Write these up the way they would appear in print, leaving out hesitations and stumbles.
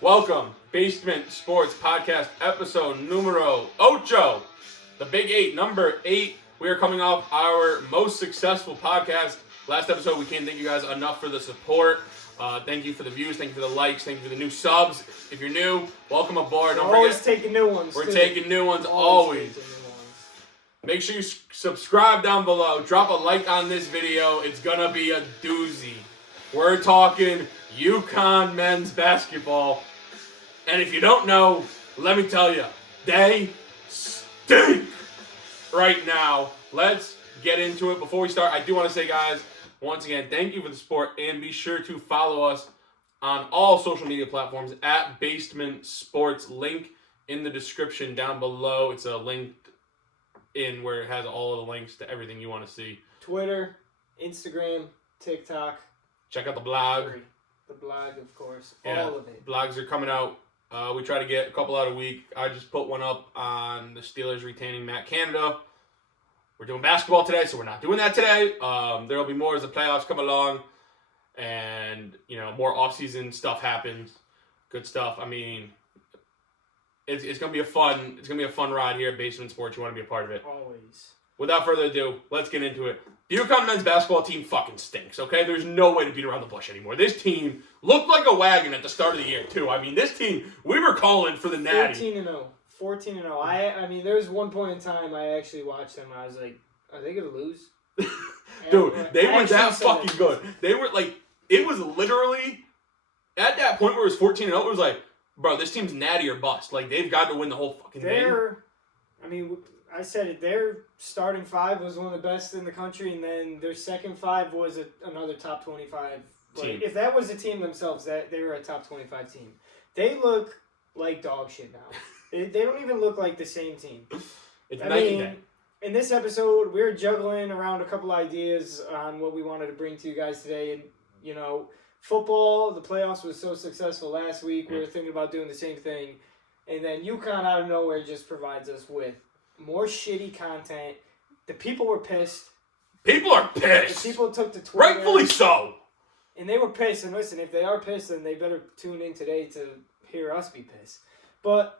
Welcome, Basement Sports Podcast, episode numero ocho, the Big 8, number 8. We are coming off our most successful podcast. Last episode, we can't thank you guys enough for the support. Thank you for the views, thank you for the likes, thank you for the new subs. If you're new, welcome aboard. Don't always forget, taking new ones. We're taking new ones always. Make sure you subscribe down below. Drop a like on this video. It's going to be a doozy. We're talking Uconn men's basketball. And if you don't know, let me tell you, they stink right now. Let's get into it. Before we start, I do want to say, guys, once again, thank you for the support. And be sure to follow us on all social media platforms at Basement Sports. Link in the description down below. It's a link in where it has all of the links to everything you want to see. Twitter, Instagram, TikTok. Check out the blog. The blog, of course. Yeah, all of it. Blogs are coming out. We try to get a couple out a week. I just put one up on the Steelers retaining Matt Canada. We're doing basketball today, so we're not doing that today. There will be more as the playoffs come along and, more off-season stuff happens. Good stuff. I mean, it's going to be a fun ride here at Basement Sports. You want to be a part of it. Always. Without further ado, let's get into it. The Uconn men's basketball team fucking stinks, okay? There's no way to beat around the bush anymore. This team looked like a wagon at the start of the year, too. I mean, this team, we were calling for the natty. 14-0. 14-0. I mean, there was one point in time I actually watched them, and I was like, are they going to lose? Dude, they were that fucking good. They were like, it was literally, at that point where it was 14-0, it was like, bro, this team's natty or bust. Like, they've got to win the whole fucking thing. I mean, I said it. Their starting five was one of the best in the country, and then their second five was another top 25 team. If that was a team themselves, they were a top 25 team. They look like dog shit now. they don't even look like the same team. It's night and day. In this episode, we're juggling around a couple ideas on what we wanted to bring to you guys today, and football, the playoffs was so successful last week. We were thinking about doing the same thing, and then Uconn out of nowhere just provides us with more shitty content. The people were pissed. People are pissed. The people took to Twitter. Rightfully so. And they were pissed. And listen, if they are pissed, then they better tune in today to hear us be pissed. But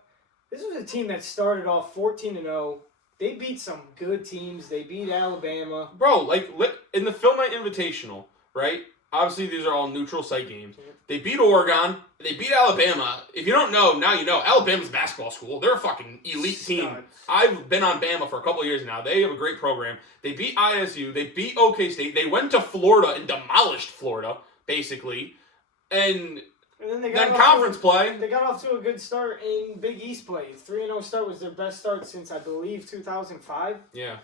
this was a team that started off 14-0. They beat some good teams. They beat Alabama. Bro, like, in the Phil Knight Invitational, right? Obviously, these are all neutral site games. They beat Oregon. They beat Alabama. If you don't know, now you know. Alabama's a basketball school. They're a fucking elite team. I've been on Bama for a couple of years now. They have a great program. They beat ISU. They beat OK State. They went to Florida and demolished Florida, basically. And then conference play. They got off to a good start in Big East play. 3-0 start was their best start since, I believe, 2005. Yeah.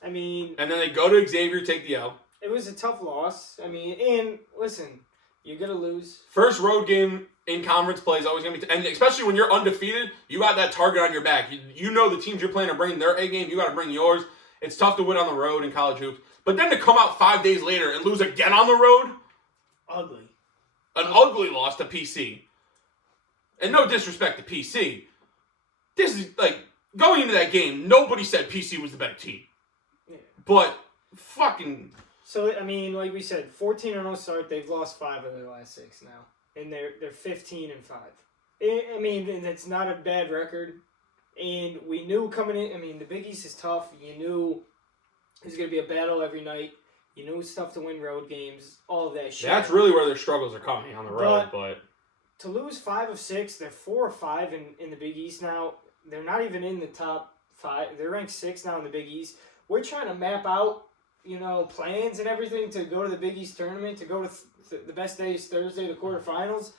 I mean... And then they go to Xavier, take the L. It was a tough loss. I mean, and listen, you're going to lose. First road game in conference play is always going to be... and especially when you're undefeated, you got that target on your back. You know the teams you're playing are bringing their A game. You got to bring yours. It's tough to win on the road in college hoops. But then to come out 5 days later and lose again on the road... Ugly. An ugly loss to PC. And no disrespect to PC. This is, like, going into that game, nobody said PC was the better team. Yeah. But fucking... So, I mean, like we said, 14-0 start. They've lost 5 of their last 6 now. And they're 15-5. I mean, and it's not a bad record. And we knew coming in, I mean, the Big East is tough. You knew it was going to be a battle every night. You knew it's tough to win road games, all of that shit. That's really where their struggles are coming on the road, but... To lose 5 of 6, they're 4 of 5 in the Big East now. They're not even in the top 5. They're ranked 6 now in the Big East. We're trying to map out, plans and everything to go to the Big East tournament, to go to the best day is Thursday, the quarterfinals.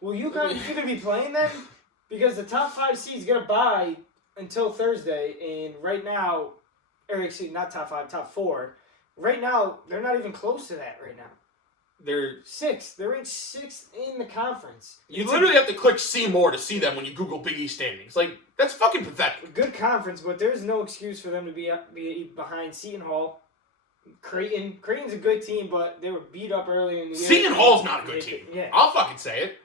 Well, you going to be playing then? Because the top 5 seeds get a bye until Thursday, and right now, or excuse me, not top 5, top 4. Right now, they're not even close to that right now. They're 6th. They're ranked 6th in the conference. You literally have to click see more to see them when you Google Big East standings. Like, that's fucking pathetic. Good conference, but there's no excuse for them to be behind Seton Hall. Creighton's a good team, but they were beat up early in the year. Seton Hall's not a good team. Yeah. I'll fucking say it.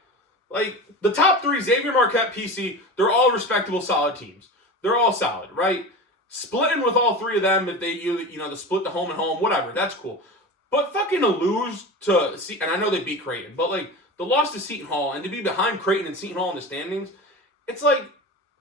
Like, the top 3, Xavier, Marquette, PC, they're all respectable, solid teams. They're all solid, right? Splitting with all 3 of them, if they, the split the home and home, whatever, that's cool. But fucking lose to, and I know they beat Creighton, but, like, the loss to Seton Hall, and to be behind Creighton and Seton Hall in the standings, it's like,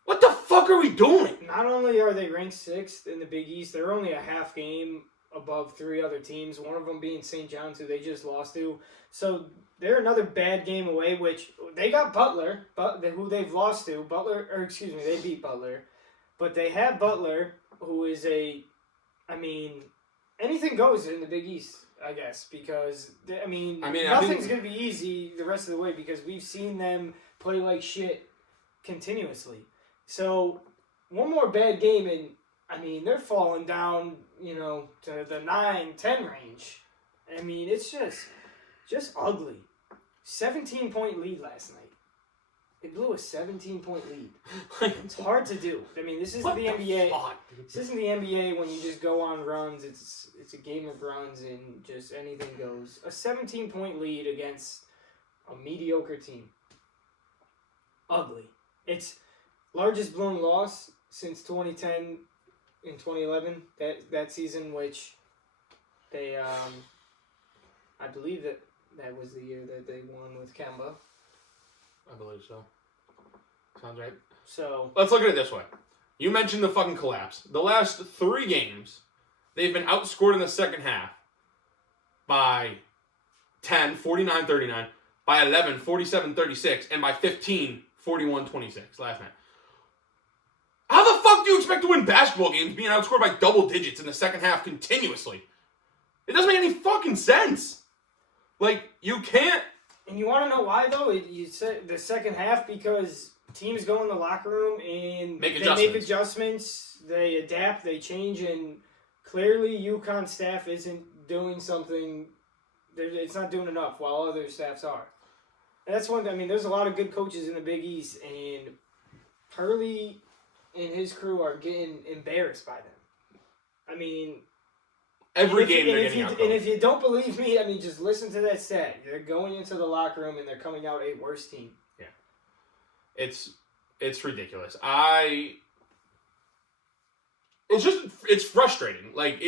what the fuck are we doing? Not only are they ranked 6th in the Big East, they're only a half game above 3 other teams, one of them being St. John's, who they just lost to. So they're another bad game away, which they got Butler, who they've lost to. They beat Butler. But they have Butler, who is anything goes in the Big East, I guess, because, nothing's going to be easy the rest of the way because we've seen them play like shit continuously. So, one more bad game, and, they're falling down, to the 9-10 range. It's just ugly. 17-point lead last night. It blew a 17-point lead. It's hard to do. This isn't the NBA. This isn't the NBA when you just go on runs. It's a game of runs and just anything goes. A 17-point lead against a mediocre team. Ugly. It's largest blown loss since 2010 and 2011. That season, which they I believe that was the year that they won with Kemba. I believe so. Sounds right. So let's look at it this way. You mentioned the fucking collapse. The last 3 games, they've been outscored in the second half by 10, 49-39, by 11, 47-36, and by 15, 41-26 last night. How the fuck do you expect to win basketball games being outscored by double digits in the second half continuously? It doesn't make any fucking sense. Like, you can't. And you want to know why, though? You said the second half because teams go in the locker room and make adjustments, they adapt, they change, and clearly Uconn staff isn't doing something. It's not doing enough while other staffs are. And that's one thing. There's a lot of good coaches in the Big East, and Hurley and his crew are getting embarrassed by them. Every game they're getting out. And if you don't believe me, just listen to that stat. They're going into the locker room and they're coming out a worse team. Yeah. It's ridiculous. It's frustrating. Like,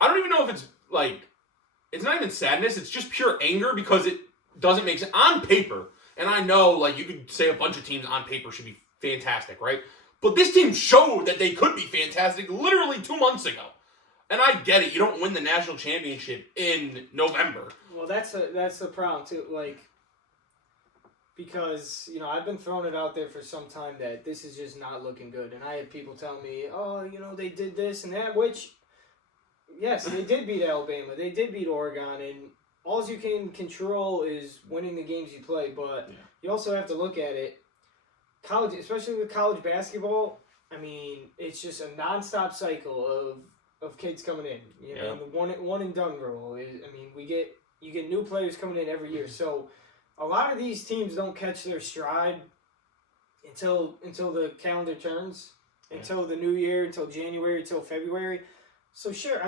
I don't even know if it's, like, it's not even sadness. It's just pure anger because it doesn't make sense. On paper, and I know, like, you could say a bunch of teams on paper should be fantastic, right? But this team showed that they could be fantastic literally 2 months ago. And I get it. You don't win the national championship in November. Well, that's the problem too. Like, because I've been throwing it out there for some time that this is just not looking good, and I had people tell me, "Oh, they did this and that." Which, yes, they did beat Alabama. They did beat Oregon, and all you can control is winning the games you play. But you also have to look at it. College, especially with college basketball, it's just a nonstop cycle of kids coming in, and the one and done rule. You get new players coming in every year, so a lot of these teams don't catch their stride until the calendar turns, until the new year, until January, until February. So sure,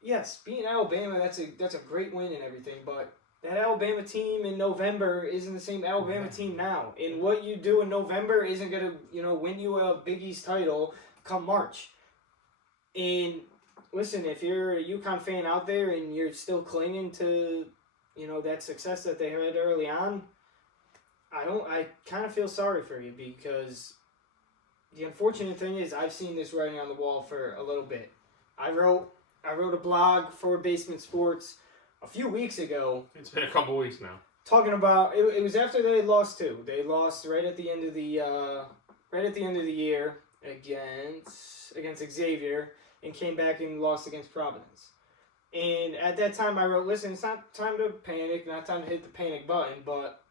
yes, beating Alabama, that's a great win and everything, but that Alabama team in November isn't the same Alabama team now, and what you do in November isn't gonna win you a Big East title come March. And listen, if you're a Uconn fan out there and you're still clinging to, that success that they had early on, I kind of feel sorry for you because the unfortunate thing is I've seen this writing on the wall for a little bit. I wrote a blog for Basement Sports a few weeks ago. It's been a couple weeks now. Talking about it was after they had lost 2. They lost right at the end of the year against Xavier. And came back and lost against Providence. And at that time, I wrote, listen, it's not time to panic, not time to hit the panic button, but,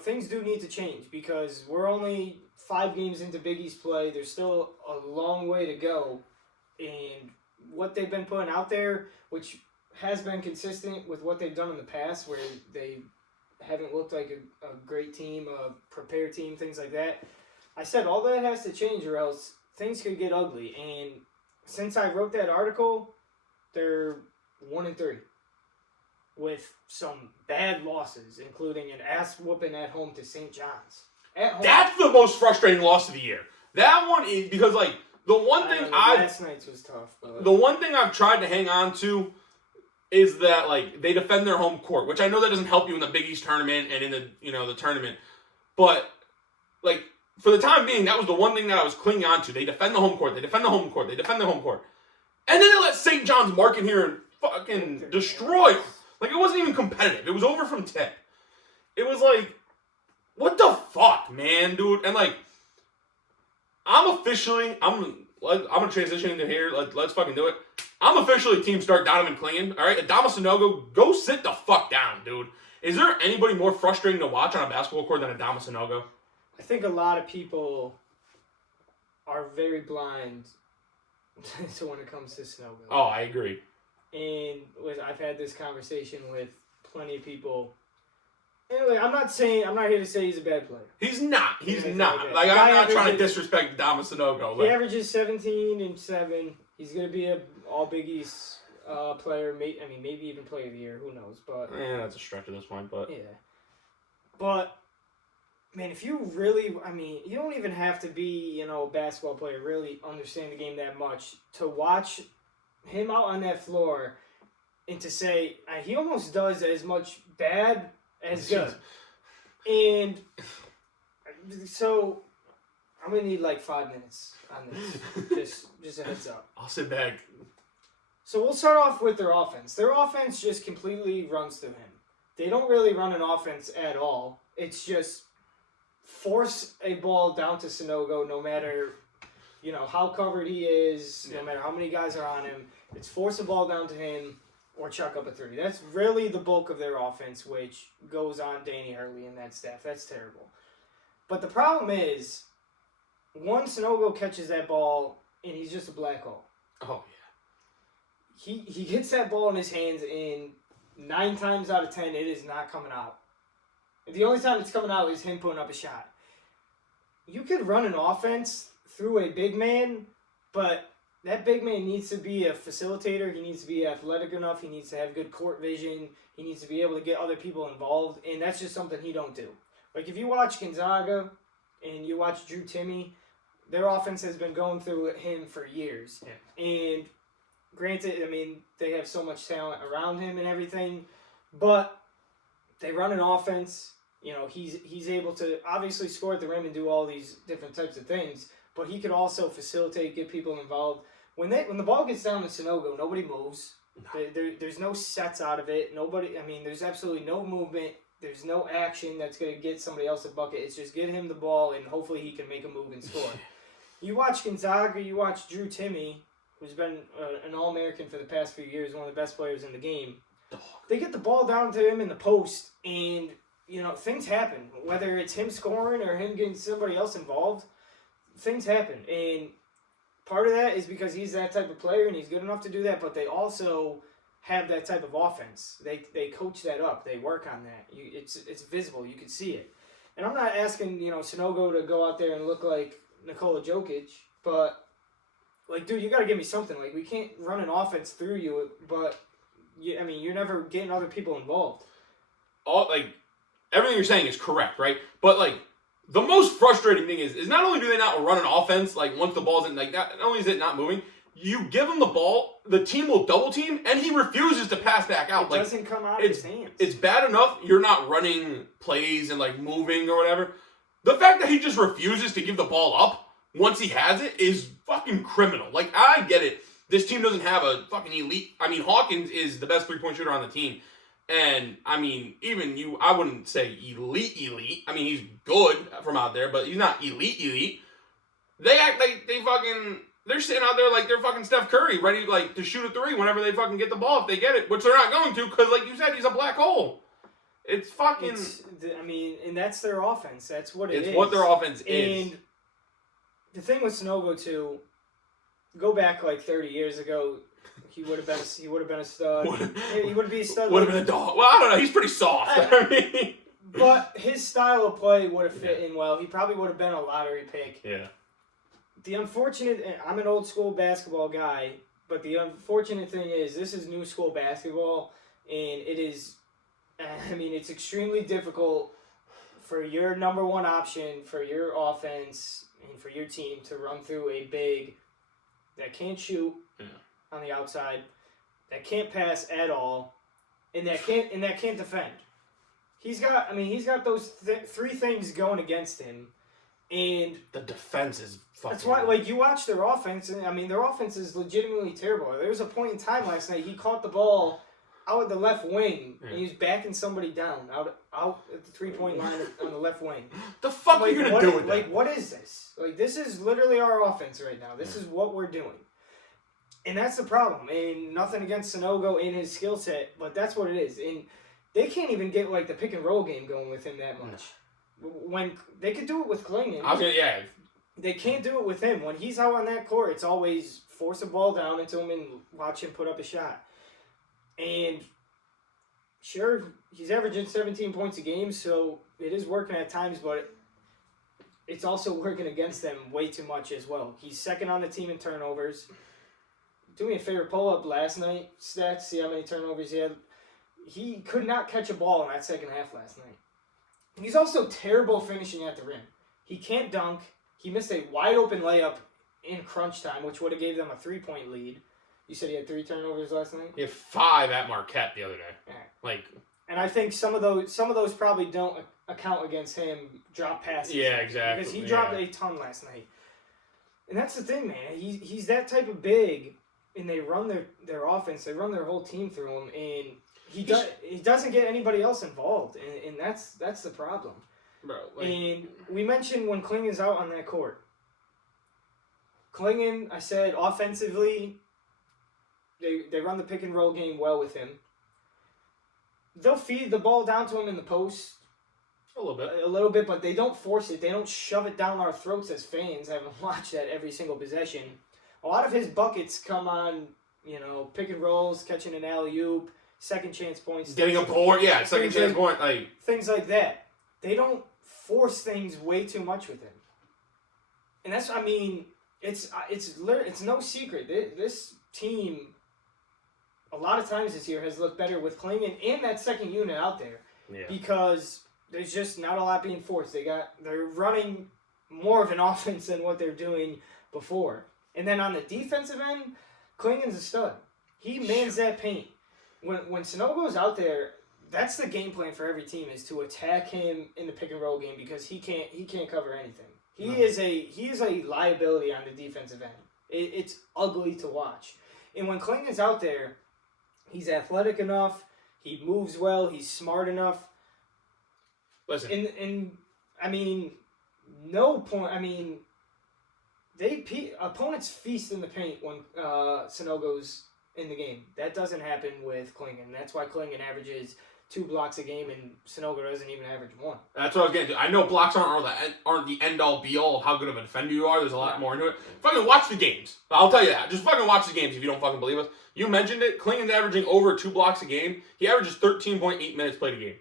things do need to change because we're only 5 games into Big East play. There's still a long way to go. And what they've been putting out there, which has been consistent with what they've done in the past, where they haven't looked like a great team, a prepared team, things like that. I said all that has to change or else things could get ugly. And since I wrote that article, they're 1-3 with some bad losses, including an ass whooping at home to St. John's. At home. That's the most frustrating loss of the year. That one is because, like, the one thing last night's was tough. But the one thing I've tried to hang on to is that like they defend their home court, which I know that doesn't help you in the Big East tournament and in the the tournament, but like for the time being, that was the one thing that I was clinging on to. They defend the home court. They defend the home court. They defend the home court, and then they let St. John's mark in here and fucking destroy them. Like it wasn't even competitive. It was over from tip. It was like, what the fuck, man, dude? And like, I'm gonna transition into here. Let's fucking do it. I'm officially team start Donovan Clingan. All right, Adama Sanogo, go sit the fuck down, dude. Is there anybody more frustrating to watch on a basketball court than Adama Sanogo? I think a lot of people are very blind to when it comes to Sanogo. Oh, I agree. And I've had this conversation with plenty of people. Anyway, I'm not here to say he's a bad player. He's not. He's not. Like, I'm not trying to disrespect Adama Sanogo. He averages 17 and 7. He's going to be an all Big East player. Maybe even player of the year. Who knows? But yeah, that's a stretch at this point. But yeah. But man, if you really, you don't even have to be, a basketball player, really understand the game that much to watch him out on that floor and to say he almost does as much bad as good. And so I'm going to need like 5 minutes on this. just a heads up. I'll sit back. So we'll start off with their offense. Their offense just completely runs through him. They don't really run an offense at all. It's just force a ball down to Sanogo no matter, how covered he is, no matter how many guys are on him. It's force a ball down to him or chuck up a 3. That's really the bulk of their offense, which goes on Danny Hurley and that staff. That's terrible. But the problem is, once Sanogo catches that ball, and he's just a black hole. Oh, yeah. He gets that ball in his hands, and 9 times out of 10, it is not coming out. The only time it's coming out is him putting up a shot. You could run an offense through a big man, but that big man needs to be a facilitator. He needs to be athletic enough. He needs to have good court vision. He needs to be able to get other people involved, and that's just something he don't do. Like, if you watch Gonzaga and you watch Drew Timme, their offense has been going through him for years. Yeah. And granted, they have so much talent around him and everything, but they run an offense. He's able to obviously score at the rim and do all these different types of things, but he could also facilitate, get people involved. When the ball gets down to Sanogo, nobody moves. No. There's no sets out of it. There's absolutely no movement. There's no action that's going to get somebody else a bucket. It's just get him the ball, and hopefully he can make a move and score. You watch Gonzaga, you watch Drew Timme, who's been an All-American for the past few years, one of the best players in the game. They get the ball down to him in the post, and things happen. Whether it's him scoring or him getting somebody else involved, things happen. And part of that is because he's that type of player, and he's good enough to do that, but they also have that type of offense. They coach that up. They work on that. It's visible. You can see it. And I'm not asking, Sanogo to go out there and look like Nikola Jokic, but, like, dude, you got to give me something. Like, we can't run an offense through you, but, you're never getting other people involved. Everything you're saying is correct, right? But, like, the most frustrating thing is not only do they not run an offense, like, once the ball's in, like, not only is it not moving, you give him the ball, the team will double team, and he refuses to pass back out. It doesn't come out of his hands. It's bad enough you're not running plays and, like, moving or whatever. The fact that he just refuses to give the ball up once he has it is fucking criminal. Like, I get it. This team doesn't have a fucking elite. Hawkins is the best three-point shooter on the team. And, I wouldn't say elite. He's good from out there, but he's not elite. They act like they're sitting out there like they're fucking Steph Curry, ready, like, to shoot a 3 whenever they fucking get the ball if they get it, which they're not going to because, like you said, he's a black hole. It's fucking... and that's their offense. That's what it is. It's what their offense is. And the thing with Sanogo, too, go back, like, 30 years ago, he would have been a stud. He would be a stud. Would have been a dog. Well, I don't know. He's pretty soft. But his style of play would have fit in well. He probably would have been a lottery pick. Yeah. The unfortunate... I'm an old school basketball guy, but the unfortunate thing is this is new school basketball, and it is... it's extremely difficult for your number one option, for your offense, and for your team to run through a big that can't shoot on the outside, that can't pass at all, and that can't defend. He's got those three things going against him, and the defense is fucking. That's why, like, you watch their offense, and I mean, their offense is legitimately terrible. There was a point in time last night he caught the ball out at the left wing, and he was backing somebody down out at the 3-point line on the left wing. The fuck are you gonna do with that? Like, what is this? Like, this is literally our offense right now. This is what we're doing. And that's the problem. And nothing against Sanogo in his skill set, but that's what it is. And they can't even get, like, the pick and roll game going with him that much. When they could do it with Klingon. Yeah. They can't do it with him. When he's out on that court, it's always force a ball down into him and watch him put up a shot. And sure, he's averaging 17 points a game, so it is working at times, but it's also working against them way too much as well. He's second on the team in turnovers. Do me a favor, pull up last night stats, see how many turnovers he had. He could not catch a ball in that second half last night. He's also terrible finishing at the rim. He can't dunk. He missed a wide open layup in crunch time, which would have gave them a 3-point lead. You said he had 3 turnovers last night? He had 5 at Marquette the other day. Yeah. Like, and I think some of those probably don't account against him drop passes. Yeah, exactly. Because he dropped a ton last night. And that's the thing, man. He's that type of big, and they run their offense. They run their whole team through him, and he doesn't get anybody else involved, and that's the problem. Bro, like, and we mentioned when Klingon's out on that court. Klingon, I said, offensively, they run the pick and roll game well with him. They'll feed the ball down to him in the post. A little bit, but they don't force it. They don't shove it down our throats as fans, having watched that every single possession. A lot of his buckets come on, pick and rolls, catching an alley-oop, second chance points. Getting a board, second chance point. Like, things like that. They don't force things way too much with him. And that's, it's no secret. This team, a lot of times this year, has looked better with Klingon and that second unit out there. Yeah. Because there's just not a lot being forced. They're running more of an offense than what they're doing before. And then on the defensive end, Klingon's a stud. He mans that paint. When Sanogo's out there, that's the game plan for every team, is to attack him in the pick and roll game, because he can't cover anything. He is a liability on the defensive end. It's ugly to watch. And when Klingon's out there, he's athletic enough, he moves well, he's smart enough. Listen. Opponents feast in the paint when Sanogo's in the game. That doesn't happen with Klingon. That's why Klingon averages 2 blocks a game, and Sanogo doesn't even average 1. That's what I was getting to. I know blocks aren't the end-all, be-all of how good of a defender you are. There's a lot more into it. Fucking watch the games. I'll tell you that. Just fucking watch the games if you don't fucking believe us. You mentioned it. Klingon's averaging over 2 blocks a game. He averages 13.8 minutes played a game.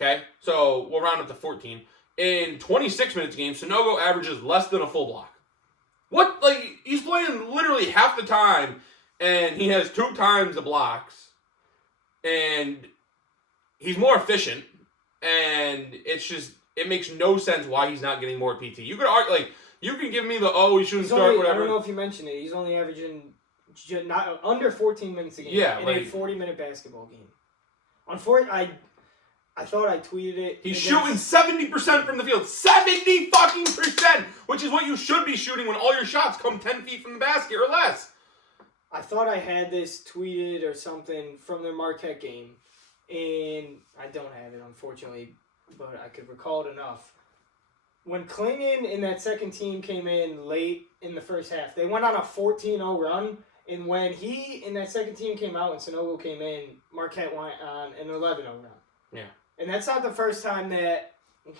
Okay? So we'll round up to 14. In 26 minutes a game, Sanogo averages less than a full block. What? Like, he's playing literally half the time, and he has 2 times the blocks, and he's more efficient, and it makes no sense why he's not getting more PT. You could argue, like, you can give me he shouldn't start, whatever. I don't know if you mentioned it. He's only averaging not under 14 minutes a game. Yeah, in a 40-minute basketball game. I thought I tweeted it. He's shooting 70% from the field. 70% which is what you should be shooting when all your shots come 10 feet from the basket or less. I thought I had this tweeted or something from their Marquette game, and I don't have it, unfortunately, but I could recall it enough. When Klingon and that second team came in late in the first half, they went on a 14-0 run, and when he and that second team came out and Sanogo came in, Marquette went on an 11-0 run. Yeah. And that's not the first time that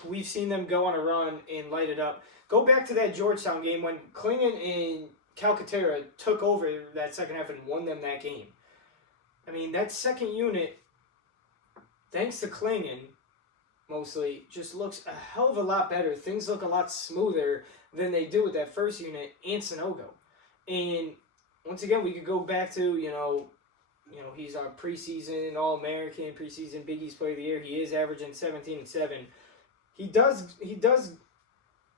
we've seen them go on a run and light it up. Go back to that Georgetown game when Klingon and Calcaterra took over that second half and won them that game. I mean, that second unit, thanks to Klingon, mostly, just looks a hell of a lot better. Things look a lot smoother than they do with that first unit and Sanogo. And once again, we could go back to, he's our preseason All-American, preseason Big East Player of the Year. He is averaging 17 and 7. He does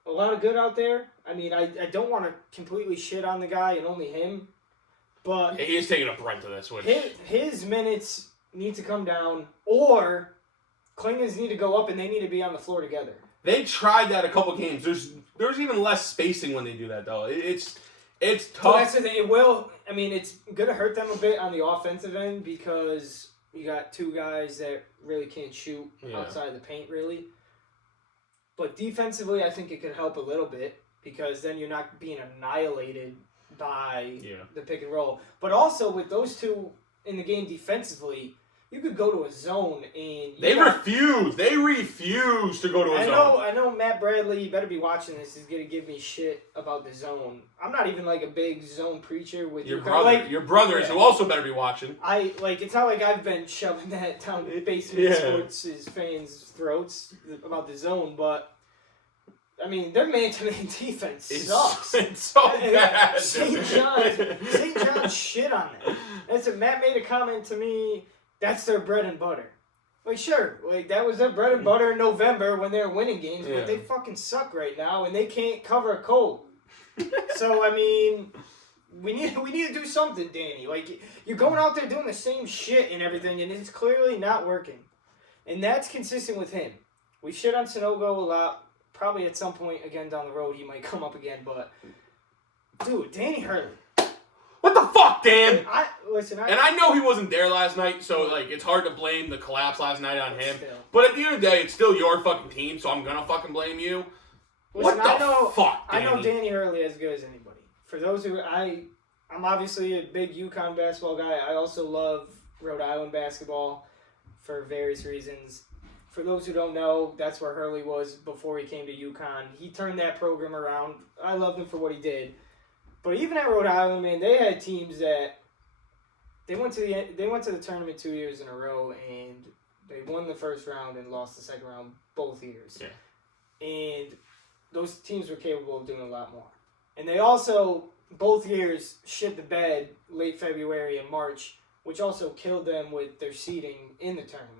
a lot of good out there. I mean, I don't want to completely shit on the guy and only him, But he is taking a brunt to this. Which his minutes need to come down, or Klingons need to go up and they need to be on the floor together. They tried that a couple games. There's even less spacing when they do that though. It's tough. So that's the thing. It will. I mean, it's gonna hurt them a bit on the offensive end because you got two guys that really can't shoot outside of the paint, really. But defensively, I think it could help a little bit because then you're not being annihilated by the pick and roll. But also with those two in the game defensively, you could go to a zone and They refuse to go to a zone. I know Matt Bradley, you better be watching this, is gonna give me shit about the zone. I'm not even like a big zone preacher with your brother. Your brothers who also better be watching. It's not like I've been shoving that down Basement Sports' fans' throats about the zone, but I mean, their man-to-man defense sucks. It's so bad. St. John's shit on that. Matt made a comment to me, that's their bread and butter. Like, sure, that was their bread and butter in November when they were winning games, but they fucking suck right now, and they can't cover a cold. So, I mean, we need to do something, Danny. Like, you're going out there doing the same shit and everything, and it's clearly not working. And that's consistent with him. We shit on Sonogo a lot. Probably at some point, again, down the road, he might come up again, but... Dude, Danny Hurley. What the fuck, Dan? And I know he wasn't there last night, so, it's hard to blame the collapse last night on him. Still. But at the end of the day, it's still your fucking team, so I'm gonna fucking blame you. What the fuck, Danny? I know Danny Hurley as good as anybody. For those who... I'm obviously a big Uconn basketball guy. I also love Rhode Island basketball for various reasons. For those who don't know, that's where Hurley was before he came to Uconn. He turned that program around. I loved him for what he did. But even at Rhode Island, man, they had teams that they went to the tournament 2 years in a row, and they won the first round and lost the second round both years. Yeah. And those teams were capable of doing a lot more. And they also, both years, shit the bed late February and March, which also killed them with their seeding in the tournament.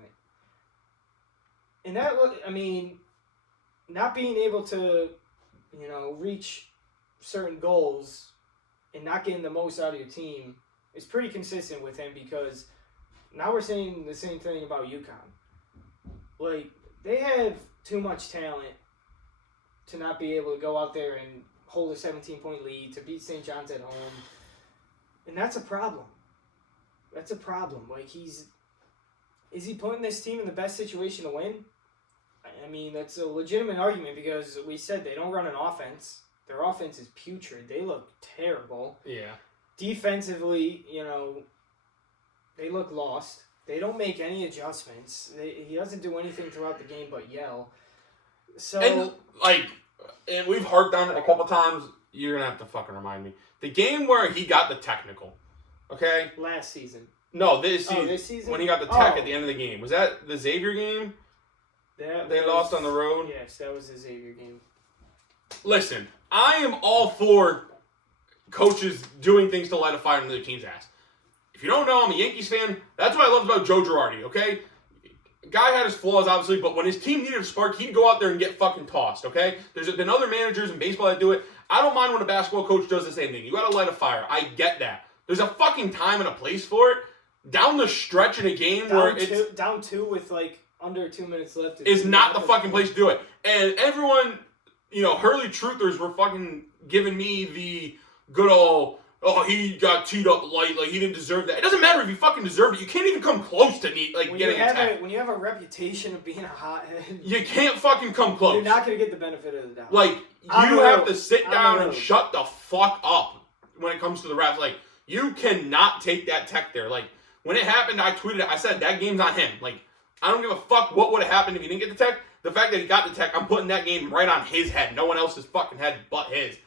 And that, I mean, not being able to, reach certain goals and not getting the most out of your team is pretty consistent with him because now we're saying the same thing about UConn. Like, they have too much talent to not be able to go out there and hold a 17-point lead, to beat St. John's at home. And that's a problem. That's a problem. Like, is he putting this team in the best situation to win? I mean, that's a legitimate argument because we said they don't run an offense. Their offense is putrid. They look terrible. Yeah. Defensively, they look lost. They don't make any adjustments. He doesn't do anything throughout the game but yell. So, and we've harped on it a couple times. You're going to have to fucking remind me. The game where he got the technical, okay? Last season. No, this season. Oh, this season? When he got the tech at the end of the game. Was that the Xavier game? They lost on the road? Yes, that was the Xavier game. Listen, I am all for coaches doing things to light a fire under their team's ass. If you don't know, I'm a Yankees fan. That's what I loved about Joe Girardi, okay? Guy had his flaws, obviously, but when his team needed a spark, he'd go out there and get fucking tossed, okay? There's been other managers in baseball that do it. I don't mind when a basketball coach does the same thing. You gotta light a fire. I get that. There's a fucking time and a place for it. Down the stretch in a game where it's... Down two with, under 2 minutes left. Is not the fucking place to do it. And everyone, Hurley truthers were fucking giving me the good old, he got teed up light, he didn't deserve that. It doesn't matter if you fucking deserved it. You can't even come close to getting attacked. When you have a reputation of being a hothead, you can't fucking come close. You're not going to get the benefit of the doubt. You have to sit down and shut the fuck up when it comes to the refs. You cannot take that tech there. When it happened, I tweeted it. I said, that game's on him. I don't give a fuck what would have happened if he didn't get the tech. The fact that he got the tech, I'm putting that game right on his head. No one else's fucking head but his.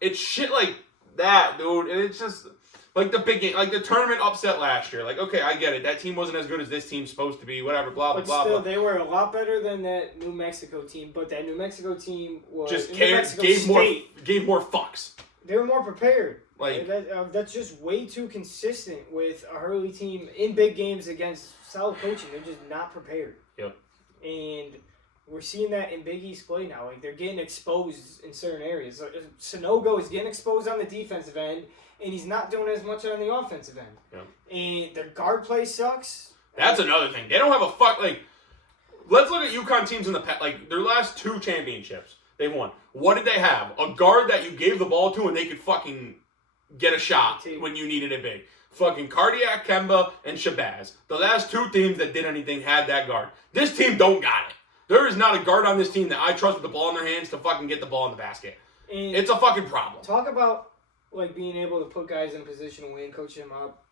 It's shit like that, dude. And it's just the big game, the tournament upset last year. Okay, I get it. That team wasn't as good as this team's supposed to be. Whatever, blah, blah, blah. But still, they were a lot better than that New Mexico team. But that New Mexico team was just gave more fucks. They were more prepared. That's just way too consistent with a Hurley team in big games against solid coaching. They're just not prepared. Yep. And we're we're seeing that in Big East play now. Like, they're getting exposed in certain areas. Like, Sanogo is getting exposed on the defensive end, and he's not doing as much on the offensive end. Yeah. And their guard play sucks. That's another thing. They don't have a fuck, like, let's look at UConn teams in the past, like, their last 2 championships they've won. What did they have? A guard that you gave the ball to and they could fucking get a shot when you needed it big. Fucking Cardiac, Kemba, and Shabazz. The last 2 teams that did anything had that guard. This team don't got it. There is not a guard on this team that I trust with the ball in their hands to fucking get the ball in the basket. And it's a fucking problem. Talk about, like, being able to put guys in position to win, coach them up.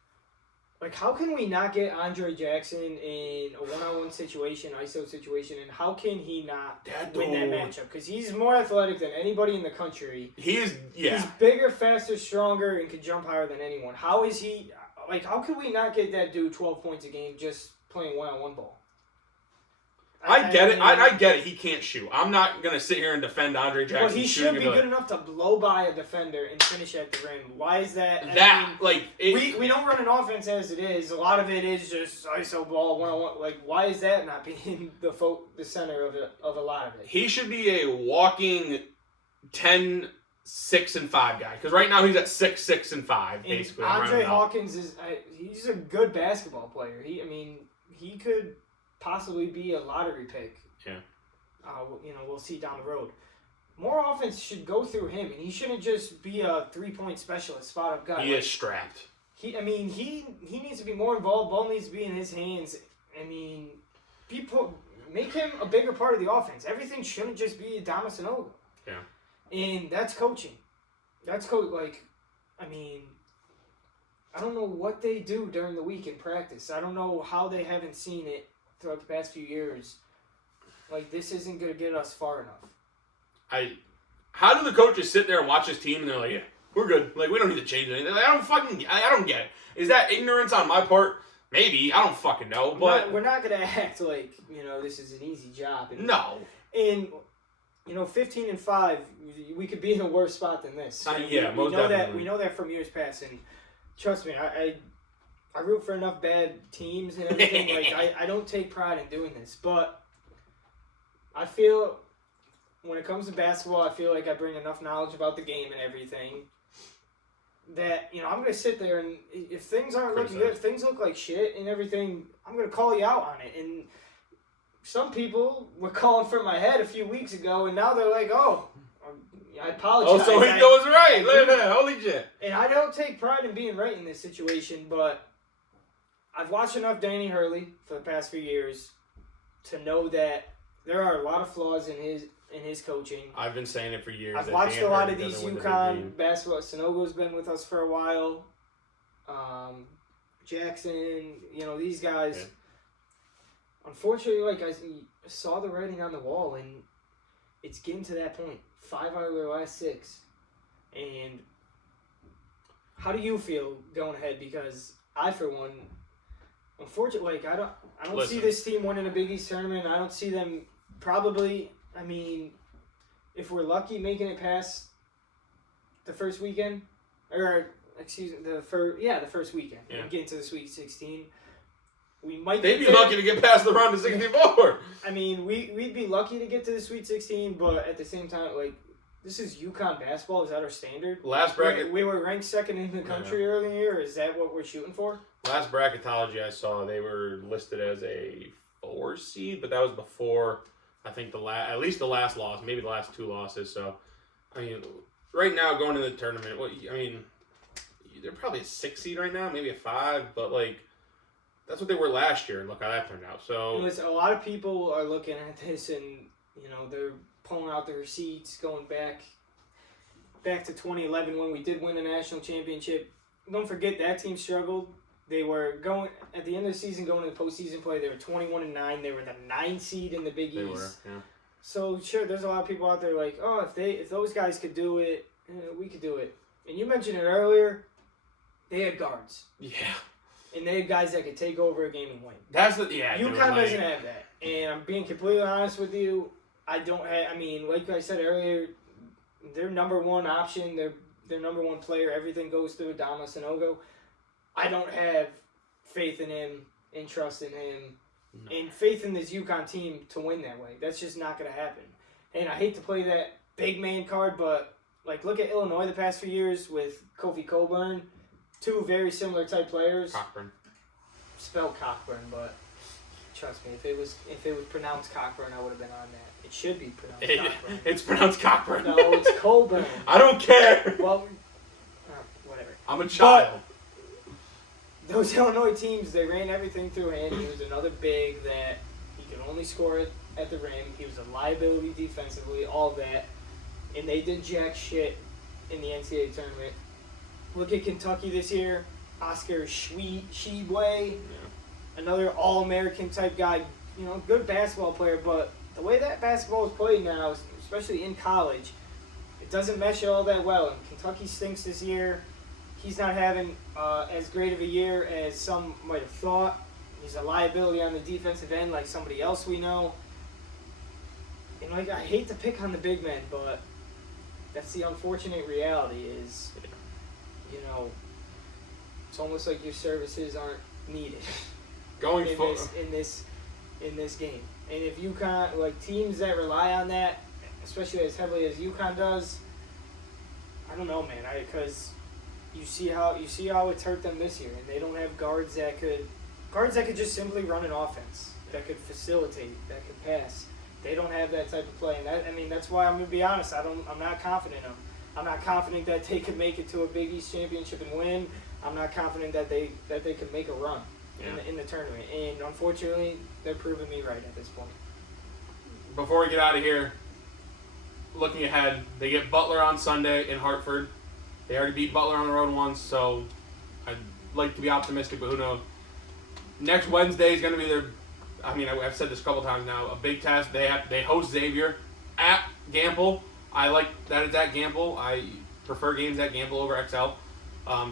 Like, how can we not get Andre Jackson in a one-on-one situation, ISO situation, and how can he not win that matchup? Because he's more athletic than anybody in the country. He's bigger, faster, stronger, and can jump higher than anyone. How is he, like, how can we not get that dude 12 points a game just playing one-on-one ball? I get it. I get it. He can't shoot. I'm not going to sit here and defend Andre Jackson. But he should be good enough to blow by a defender and finish at the rim. Why is that? We don't run an offense as it is. A lot of it is just ISO ball, one-on-one. Like, why is that not being the center of a lot of it? He should be a walking 10, 6, and 5 guy. Because right now he's at 6, 6, and 5, basically. And Andre Hawkins he's a good basketball player. He could possibly be a lottery pick. Yeah. We'll see down the road. More offense should go through him, and he shouldn't just be a 3-point specialist, spot-up guy. He is strapped. He needs to be more involved. Ball needs to be in his hands. Make him a bigger part of the offense. Everything shouldn't just be Adama Sanogo. Yeah. And that's coaching. I don't know what they do during the week in practice. I don't know how they haven't seen it throughout the past few years. Like, this isn't going to get us far enough. How do the coaches sit there and watch this team and they're like, yeah, we're good. Like, we don't need to change anything. Like, I don't get it. Is that ignorance on my part? Maybe. I don't fucking know. But we're not going to act like, this is an easy job. No. And 15-5, we could be in a worse spot than this. Most definitely. We know that from years past, and trust me, I root for enough bad teams and everything. Like, I don't take pride in doing this, but I feel when it comes to basketball, I feel like I bring enough knowledge about the game and everything that I'm going to sit there and if things aren't looking good, if things look like shit and everything, I'm going to call you out on it. And some people were calling for my head a few weeks ago, and now they're like, "Oh, I apologize." Oh, so he goes right. Look at that. Holy shit. And I don't take pride in being right in this situation, but I've watched enough Danny Hurley for the past few years to know that there are a lot of flaws in his coaching. I've been saying it for years. I've watched a lot of these UConn basketball. Sanogo's been with us for a while. Jackson, these guys. Yeah. Unfortunately, like, I saw the writing on the wall, and it's getting to that point. 5 out of their last 6. And how do you feel going ahead? Because I, for one, unfortunately, like, I don't see this team winning a Big East tournament. I don't see them probably, if we're lucky, making it past the first weekend. Or, the first weekend. Yeah. Getting to the Sweet 16. They'd be lucky to get past the round of 64. We'd be lucky to get to the Sweet 16, but at the same time, like, this is UConn basketball. Is that our standard? Last bracket. We were ranked 2nd in the country earlier in the year. Is that what we're shooting for? Last bracketology I saw, they were listed as a 4 seed, but that was before, I think, at least the last loss, maybe the last 2 losses. So, right now, going into the tournament, they're probably a 6 seed right now, maybe a 5, but, like, that's what they were last year, and look how that turned out. So, listen, a lot of people are looking at this, and they're pulling out the receipts, going back to 2011 when we did win the national championship. Don't forget that team struggled. They were going at the end of the season, going into postseason play. They were 21-9. They were the 9 seed in the Big East. They were, yeah. So sure, there's a lot of people out there like, oh, if those guys could do it, we could do it. And you mentioned it earlier. They had guards. Yeah. And they had guys that could take over a game and win. UConn doesn't have that. And I'm being completely honest with you. I don't have. Like I said earlier, their number one option, their number one player, everything goes through Adama Sanogo. I don't have faith in him and trust in him and faith in this Uconn team to win that way. That's just not going to happen. And I hate to play that big man card, but like look at Illinois the past few years with Kofi Cockburn, two very similar type players. Cockburn. Spelled Cockburn, but trust me, if it was pronounced Cockburn, I would have been on that. It should be pronounced Cockburn. It's pronounced Cockburn. No, it's Cockburn. I don't care. Well, whatever. I'm a child. But those Illinois teams, they ran everything through him. He was another big that he could only score it at the rim. He was a liability defensively, all that. And they did jack shit in the NCAA tournament. Look at Kentucky this year. Oscar Tshiebwe, another All-American type guy, good basketball player, but the way that basketball is played now, especially in college, it doesn't mesh all that well. And Kentucky stinks this year. He's not having as great of a year as some might have thought. He's a liability on the defensive end like somebody else we know. And I hate to pick on the big men, but that's the unfortunate reality is, it's almost like your services aren't needed in this game. And if UConn, like teams that rely on that, especially as heavily as UConn does, I don't know, man. Because you see how it's hurt them this year, and they don't have guards that could just simply run an offense, that could facilitate, that could pass. They don't have that type of play, and that's why I'm gonna be honest. I'm not confident in them. I'm not confident that they could make it to a Big East championship and win. I'm not confident that they could make a run in the tournament. And unfortunately, they're proving me right at this point. Before we get out of here, looking ahead, they get Butler on Sunday in Hartford. They already beat Butler on the road once, so I'd like to be optimistic, but who knows? Next Wednesday is going to be I've said this a couple times now, a big test. They host Xavier at Gamble. I like that it's at Gamble. I prefer games at Gamble over XL.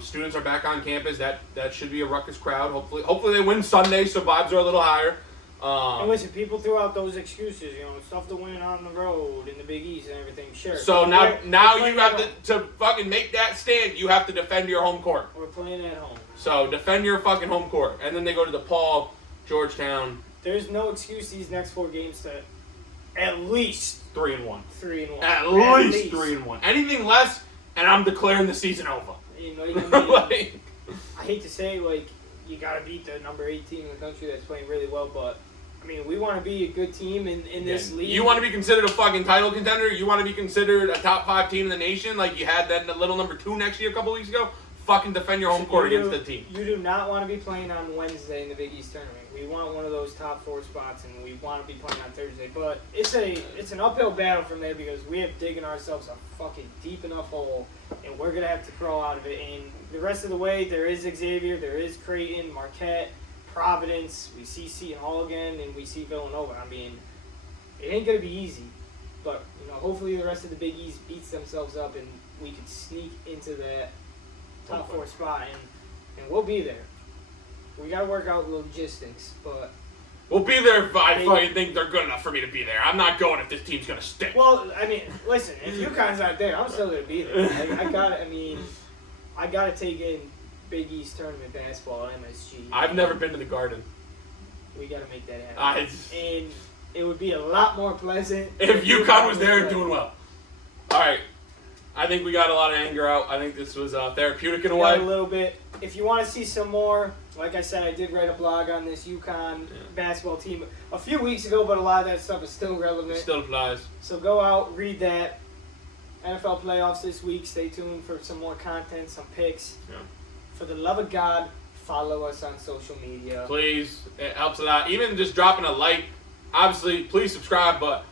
Students are back on campus. That should be a ruckus crowd. Hopefully they win Sunday, so vibes are a little higher. And listen, people threw out those excuses, stuff to win on the road in the Big East and everything. Sure. So now you have to fucking make that stand. You have to defend your home court. We're playing at home. So defend your fucking home court, and then they go to DePaul, Georgetown. There's no excuse these next 4 games to at least 3-1. 3-1. At least 3-1. Anything less, and I'm declaring the season over. I hate to say, you got to beat the number 8 team in the country that's playing really well, but, we want to be a good team in this league. You want to be considered a fucking title contender? You want to be considered a top 5 team in the nation like you had that little number 2 next year a couple weeks ago? Fucking defend your home court against the team. You do not want to be playing on Wednesday in the Big East tournament. We want one of those top 4 spots, and we want to be playing on Thursday. But it's an uphill battle from there because we have digging ourselves a fucking deep enough hole, and we're gonna have to crawl out of it. And the rest of the way, there is Xavier, there is Creighton, Marquette, Providence. We see Seton Hall again, and we see Villanova. It ain't gonna be easy, but hopefully the rest of the Big East beats themselves up, and we can sneak into that top 4 spot, and we'll be there. We got to work out logistics, but... We'll be there if I fucking think they're good enough for me to be there. I'm not going if this team's going to stink. Well, listen, if UConn's not there, I'm still going to be there. I got to take in Big East tournament basketball at MSG. I've never been to the Garden. We got to make that happen. And it would be a lot more pleasant if UConn was there and doing well. All right. I think we got a lot of anger out. I think this was therapeutic in a way. A little bit. If you want to see some more, like I said, I did write a blog on this Uconn basketball team a few weeks ago, but a lot of that stuff is still relevant. Still applies. So go out, read that. NFL playoffs this week. Stay tuned for some more content, some picks. Yeah. For the love of God, follow us on social media. Please. It helps a lot. Even just dropping a like. Obviously, please subscribe, but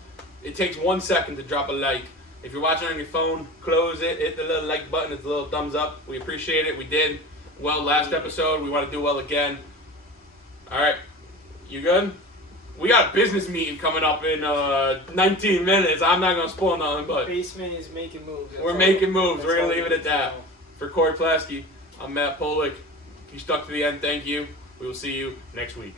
it takes 1 second to drop a like. If you're watching on your phone, close it, hit the little like button, it's a little thumbs up. We appreciate it. We did well last episode. We want to do well again. All right. You good? We got a business meeting coming up in 19 minutes. I'm not going to spoil nothing, but... Basement is making moves. We're making moves. We're going to leave it at that. For Corey Plasky, I'm Matt Polick. If you stuck to the end, thank you. We will see you next week.